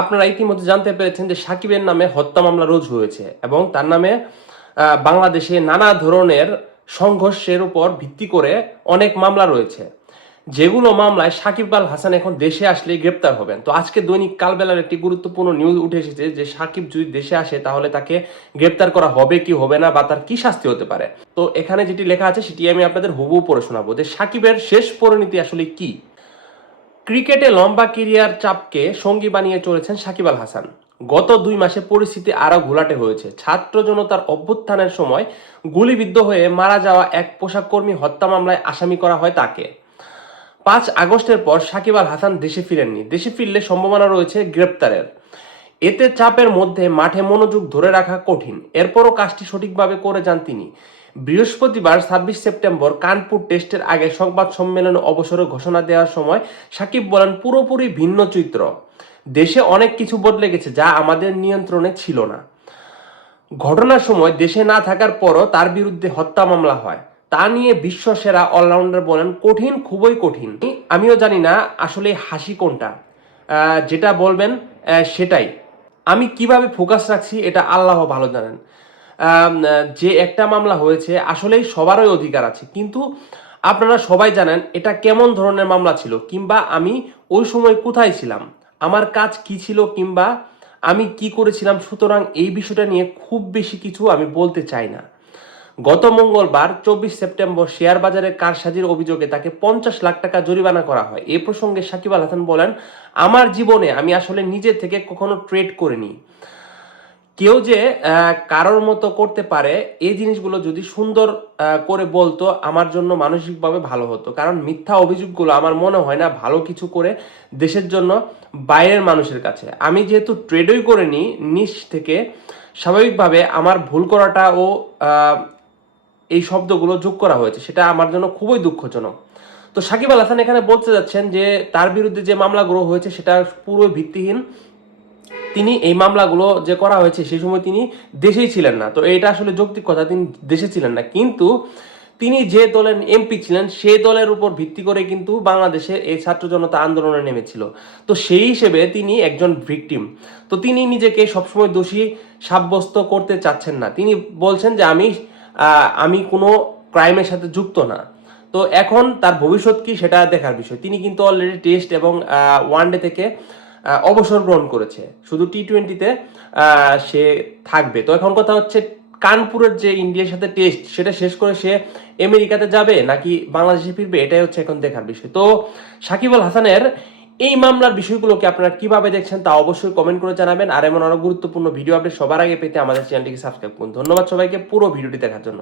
আপনারা ইতিমধ্যে জানতে পেরেছেন যে সাকিবের নামে হত্যা মামলা রুজু হয়েছে এবং তার নামে বাংলাদেশে নানা ধরনের সংঘর্ষের উপর ভিত্তি করে অনেক মামলা রয়েছে, যেগুলো মামলায় সাকিব আল হাসান এখন দেশে আসলে গ্রেপ্তার হবেন। তো আজকে দৈনিক কালবেলার একটি গুরুত্বপূর্ণ নিউজ উঠে এসেছে যে সাকিব যদি দেশে আসে তাহলে তাকে গ্রেপ্তার করা হবে কি হবে না, বা তার কি শাস্তি হতে পারে। তো এখানে যেটি লেখা আছে সেটি আমি আপনাদের হুবহু পড়ে শোনাবো যে সাকিবের শেষ পরিণতি আসলে কি। ক্রিকেটে লম্বা কেরিয়ার চাপকে সঙ্গী বানিয়ে চলেছেন সাকিব আল হাসান। গত 2 মাসে পরিস্থিতি আরও ঘোলাটে হয়েছে। ছাত্র জনতার অভ্যুত্থানের সময় গুলিবিদ্ধ হয়ে মারা যাওয়া এক পোশাক কর্মী হত্যা মামলায় আসামি করা হয় তাকে। 5 আগস্টের পর সাকিব আল হাসান দেশে ফিরেননি। দেশে ফিরলে সম্ভাবনা রয়েছে গ্রেপ্তারের। এতে চাপের মধ্যে মাঠে মনোযোগ ধরে রাখা কঠিন। এরপরও কাজটি সঠিকভাবে করে যান তিনি। বৃহস্পতিবার 26 সেপ্টেম্বর কানপুর টেস্টের আগে সংবাদ সম্মেলনে অবসরের ঘোষণা দেওয়ার সময় সাকিব বলেন, পুরোপুরি ভিন্ন চিত্র। দেশে অনেক কিছু বদলে গেছে যা আমাদের নিয়ন্ত্রণে ছিল না। ঘটনার সময় দেশে না থাকার পরও তার বিরুদ্ধে হত্যা মামলা হয়। তা নিয়ে বিশ্ব সেরা অলরাউন্ডার বলেন, কঠিন, খুবই কঠিন। আমিও জানি না আসলে হাসি কোনটা, যেটা বলবেন সেটাই। আমি কিভাবে ফোকাস রাখছি এটা আল্লাহ ভালো জানেন। যে একটা মামলা হয়েছে আসলেই সবারই অধিকার আছে, কিন্তু আপনারা সবাই জানেন এটা কেমন ধরনের মামলা ছিল, কিংবা আমি ওই সময় কোথায় ছিলাম, আমার কাজ কি ছিল, কিংবা আমি কি করেছিলাম। সুতরাং এই বিষয়টা নিয়ে খুব বেশি কিছু আমি বলতে চাই না। গত মঙ্গলবার 24 সেপ্টেম্বর শেয়ার বাজারে কারসাজির অভিযোগে তাকে 50 লাখ টাকা জরিমানা করা হয়। এ প্রসঙ্গে সাকিব আল হাসান বলেন, আমার জীবনে আমি আসলে নিজে থেকে কখনো ট্রেড করিনি। কেউ যে কারোর মতো করতে পারে এই জিনিসগুলো যদি সুন্দর করে বলতো আমার জন্য মানসিকভাবে ভালো হতো, কারণ মিথ্যা অভিযোগগুলো আমার মনে হয় না ভালো কিছু করে দেশের জন্য বাইরের মানুষের কাছে। আমি যেহেতু ট্রেডই করিনি নিজ থেকে, স্বাভাবিকভাবে আমার ভুল করাটা ও এই শব্দগুলো যোগ করা হয়েছে, সেটা আমার জন্য খুবই দুঃখজনক। তো সাকিব আল হাসান এখানে বলতে যাচ্ছেন যে তার বিরুদ্ধে যে মামলাগুলো হয়েছে সেটা পুরো ভিত্তিহীন। তিনি এই মামলাগুলো যে করা হয়েছে সেই সময় তিনি দেশেই ছিলেন না। তো এটা আসলে যৌক্তিক কথা, তিনি দেশে ছিলেন না, কিন্তু তিনি যে দলের এমপি ছিলেন সেই দলের উপর ভিত্তি করে কিন্তু বাংলাদেশে এই ছাত্র জনতা আন্দোলনে নেমেছিল। তো সেই হিসেবে তিনি একজন ভিকটিম। তো তিনি নিজেকে সবসময় দোষী সাব্যস্ত করতে চাচ্ছেন না। তিনি বলছেন যে আমি কোনো ক্রাইমের সাথে যুক্ত না। তো এখন তার ভবিষ্যৎ কি সেটা দেখার বিষয়। তিনি কিন্তু অলরেডি টেস্ট এবং ওয়ানডে থেকে অবসর গ্রহণ করেছে, শুধু টি-20তে সে থাকবে। তো এখন কথা হচ্ছে কানপুরের যে ইন্ডিয়ার সাথে টেস্ট সেটা শেষ করে সে আমেরিকাতে যাবে নাকি বাংলাদেশে ফিরবে, এটাই হচ্ছে এখন দেখার বিষয়। তো সাকিব আল হাসানের এই মামলার বিষয়গুলোকে আপনারা কিভাবে দেখছেন তা অবশ্যই কমেন্ট করে জানাবেন। আর এমন আরো গুরুত্বপূর্ণ ভিডিও আপডেট সবার আগে পেতে আমাদের চ্যানেলটিকে সাবস্ক্রাইব করুন। ধন্যবাদ সবাইকে পুরো ভিডিওটি দেখার জন্য।